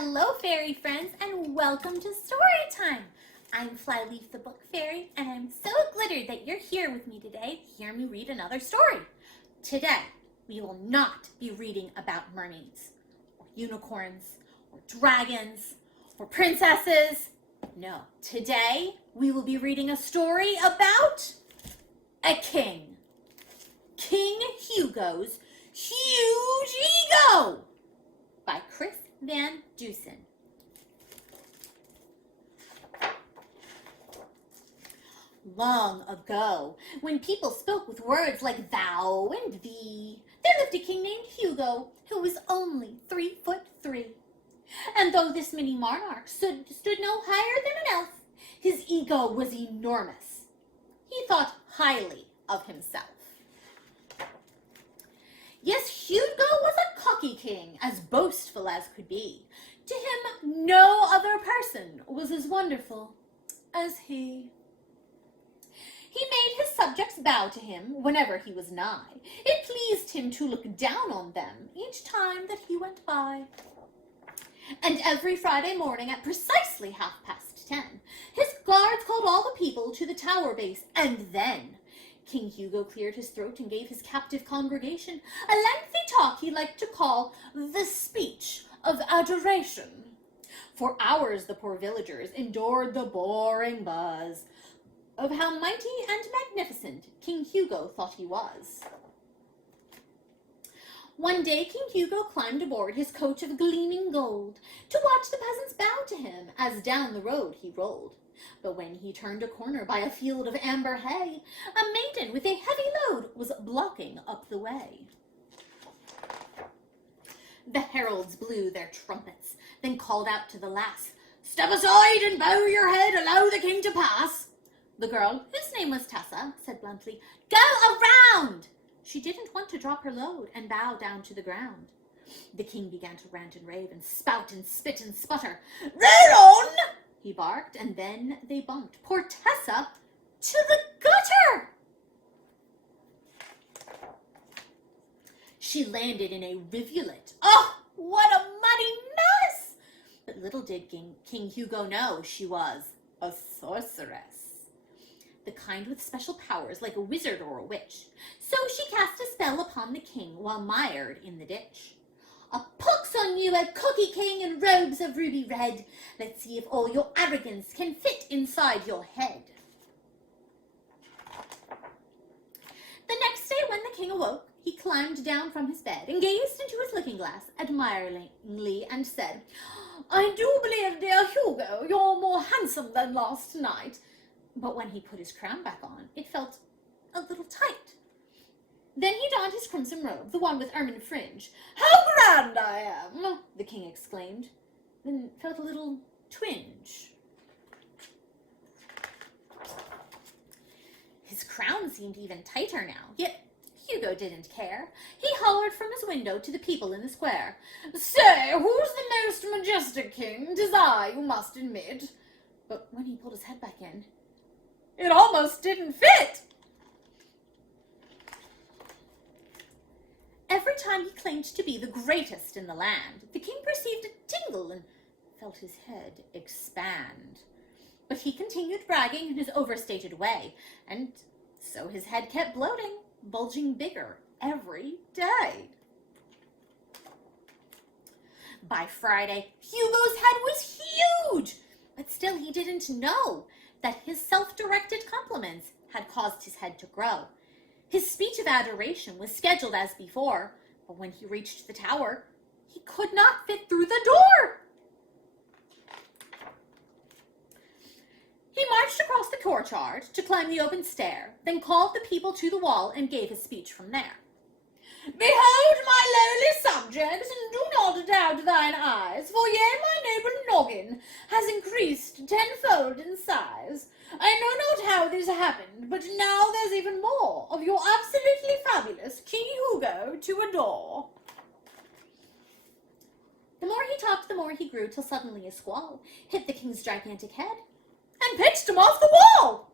Hello, fairy friends, and welcome to Storytime. I'm Flyleaf the Book Fairy, and I'm so glittered that you're here with me today to hear me read another story. Today, we will not be reading about mermaids, or unicorns, or dragons, or princesses. No, today we will be reading a story about a king. King Hugo's Huge Ego by Chris Van Dusen. Long ago, when people spoke with words like thou and thee, there lived a king named Hugo who was only 3'3". And though this mini monarch stood no higher than an elf, his ego was enormous. He thought highly of himself. Yes, Hugo was a cocky king, as boastful as could be. To him, no other person was as wonderful as he. He made his subjects bow to him whenever he was nigh. It pleased him to look down on them each time that he went by. And every Friday morning at precisely 10:30, his guards called all the people to the tower base, and then King Hugo cleared his throat and gave his captive congregation a lengthy talk he liked to call the speech of adoration. For hours the poor villagers endured the boring buzz of how mighty and magnificent King Hugo thought he was. One day King Hugo climbed aboard his coach of gleaming gold to watch the peasants bow to him as down the road he rolled. But when he turned a corner by a field of amber hay, a maiden with a heavy load was blocking up the way. The heralds blew their trumpets, then called out to the lass, "Step aside and bow your head, allow the king to pass." The girl, whose name was Tessa, said bluntly, "Go around!" She didn't want to drop her load and bow down to the ground. The king began to rant and rave and spout and spit and sputter. "Roll on!" he barked, and then they bumped poor Tessa to the gutter. She landed in a rivulet. Oh, what a muddy mess! But little did King Hugo know she was a sorceress, the kind with special powers like a wizard or a witch. So she cast a spell upon the king while mired in the ditch. "A pox on you, a cocky king in robes of ruby red. Let's see if all your arrogance can fit inside your head." The next day when the king awoke, he climbed down from his bed and gazed into his looking glass admiringly and said, "I do believe, dear Hugo, you're more handsome than last night." But when he put his crown back on, it felt a little tight. Then he donned his crimson robe, the one with ermine fringe. "How grand I am!" the king exclaimed, then felt a little twinge. His crown seemed even tighter now, yet Hugo didn't care. He hollered from his window to the people in the square, "Say, who's the most majestic king? 'Tis I, you must admit." But when he pulled his head back in, it almost didn't fit. Every time he claimed to be the greatest in the land, the king perceived a tingle and felt his head expand. But he continued bragging in his overstated way, and so his head kept bloating, bulging bigger every day. By Friday, Hugo's head was huge, but still he didn't know that his self-directed compliments had caused his head to grow. His speech of adoration was scheduled as before, but when he reached the tower, he could not fit through the door. He marched across the courtyard to climb the open stair, then called the people to the wall and gave his speech from there. "Behold, my lowly subjects, and do not doubt thine eyes, for yea, my noble noggin has increased tenfold in size. I know not how this happened, but now there's even more of your absolutely fabulous King Hugo to adore." The more he talked, the more he grew, till suddenly a squall hit the king's gigantic head and pitched him off the wall.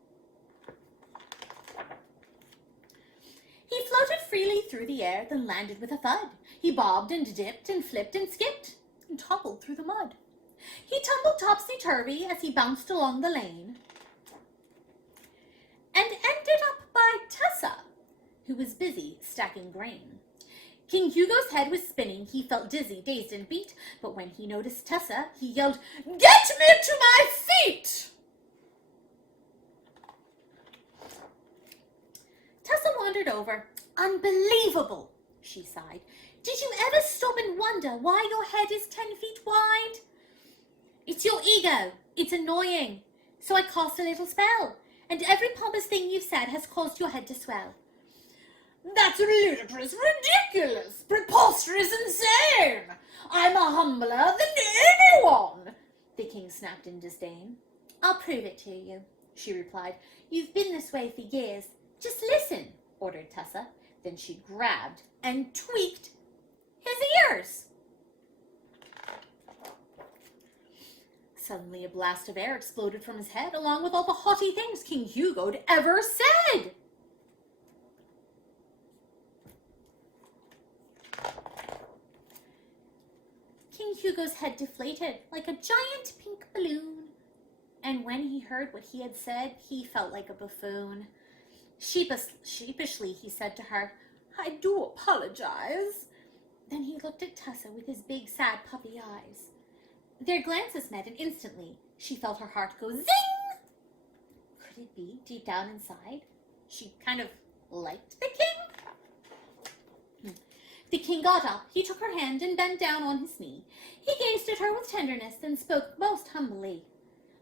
He floated freely through the air, then landed with a thud. He bobbed and dipped and flipped and skipped. and toppled through the mud. He tumbled topsy-turvy as he bounced along the lane and ended up by Tessa, who was busy stacking grain. King Hugo's head was spinning. He felt dizzy, dazed, and beat, but when he noticed Tessa, he yelled, "Get me to my feet!" Tessa wandered over. "Unbelievable," she sighed. "Did you ever stop and wonder why your head is 10 feet wide?" "It's your ego. It's annoying. So I cast a little spell, and every pompous thing you've said has caused your head to swell." "That's ludicrous, ridiculous, preposterous, insane! I'm a humbler than anyone," the king snapped in disdain. "I'll prove it to you," she replied. "You've been this way for years. Just listen," ordered Tessa. Then she grabbed and tweaked his ears. Suddenly a blast of air exploded from his head, along with all the haughty things King Hugo had ever said. King Hugo's head deflated like a giant pink balloon, and when he heard what he had said, he felt like a buffoon. Sheepishly, he said to her, "I do apologize." Then he looked at Tessa with his big, sad puppy eyes. Their glances met, and instantly she felt her heart go zing! Could it be, deep down inside, she kind of liked the king? The king got up. He took her hand and bent down on his knee. He gazed at her with tenderness and spoke most humbly.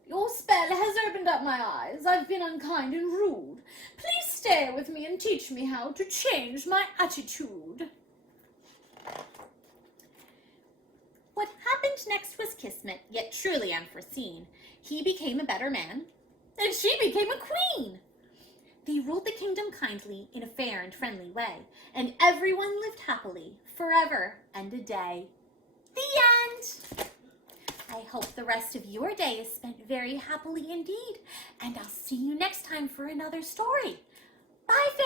"Your spell has opened up my eyes. I've been unkind and rude. Please stay with me and teach me how to change my attitude." What happened next was kismet, yet truly unforeseen. He became a better man, and she became a queen. They ruled the kingdom kindly in a fair and friendly way, and everyone lived happily forever and a day. The end! I hope the rest of your day is spent very happily indeed, and I'll see you next time for another story. Bye, fairies!